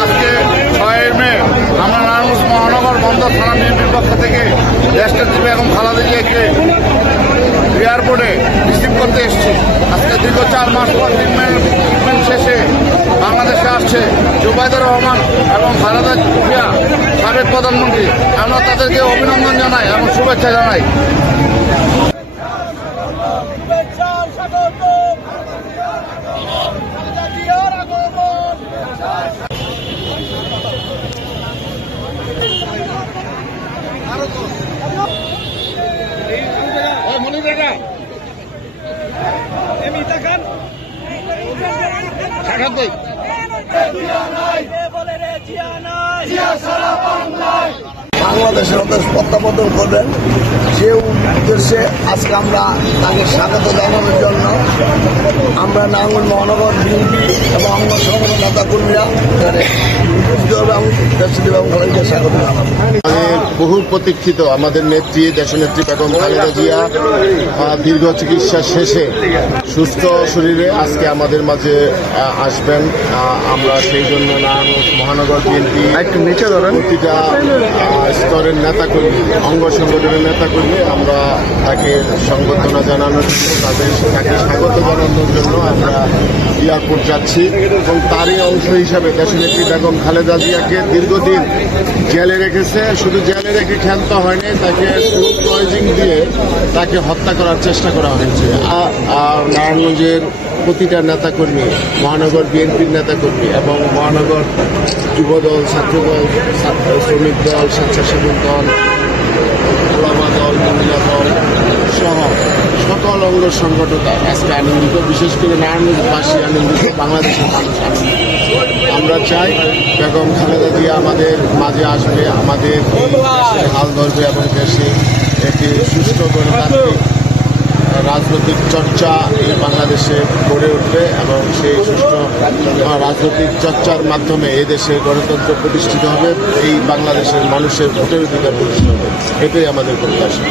আজকে 6 মে আমরা নারায়ণগঞ্জ মহানগর বন্দর থানা বিএনপির পক্ষ থেকে দেশনেত্রী বেগম খালেদা জিয়াকে এয়ারপোর্টে রিসিভ করতে এসেছি। আজকে দীর্ঘ 4 মাস পর ট্রিটমেন্ট শেষে বাংলাদেশে আসছে জুবাইদুর রহমান এবং খালেদা জিয়া সাবেক প্রধানমন্ত্রী। আমরা তাদেরকে অভিনন্দন জানাই এবং শুভেচ্ছা জানাই। বাংলাদেশের প্রত্যাবর্তন করবেন সে উদ্দেশ্যে আজকে আমরা তাকে স্বাগত জানানোর জন্য আমরা নারায়ণগঞ্জ মহানগর বিএনপি এবং অঙ্গ সংগঠনের নেতাকর্মীরা স্বাগত জানাবো। বহু প্রতীক্ষিত আমাদের নেত্রী দেশনেত্রী বেগম খালেদা জিয়া দীর্ঘ চিকিৎসা শেষে সুস্থ শরীরে আজকে আমাদের মাঝে আসবেন। আমরা সেই জন্য নারায়ণগঞ্জ মহানগর বিএনপি প্রতিটা স্তরের নেতাকর্মী অঙ্গ সংগঠনের নেতাকর্মী আমরা তাকে সংবর্ধনা জানানোর জন্য তাকে স্বাগত জানানোর জন্য আমরা এয়ারপোর্ট যাচ্ছি এবং তারই অংশ হিসাবে দেশনেত্রী বেগম খালেদা জিয়াকে দীর্ঘদিন জেলে রেখেছে। শুধু জেলে রেখে ক্ষান্ত হয়নি, তাকে ফুড পয়জিং দিয়ে তাকে হত্যা করার চেষ্টা করা হয়েছে। আর নারায়ণগঞ্জের প্রতিটা নেতাকর্মী মহানগর বিএনপির নেতাকর্মী এবং মহানগর যুবদল ছাত্রদল শ্রমিক দল স্বেচ্ছাসেবক দল ওলামা দল মহিলা দল সহ সকল অঙ্গ সংগঠনটা আজকে আনন্দিত। বিশেষ করে নারায়ণগঞ্জবাসী আনন্দিত, বাংলাদেশের মানুষ আনন্দিত। আমরা চাই বেগম খালেদা জিয়া আমাদের মাঝে আসবে, আমাদের হাল ধরবে এবং দেশে একটি সুষ্ঠু গণতান্ত্রিক রাজনৈতিক চর্চা এই বাংলাদেশে গড়ে উঠবে এবং সেই সুষ্ঠু রাজনৈতিক চর্চার মাধ্যমে এই দেশে গণতন্ত্র প্রতিষ্ঠিত হবে, এই বাংলাদেশের মানুষের ভোটের অধিকার প্রতিষ্ঠিত হবে। এটাই আমাদের প্রত্যাশা।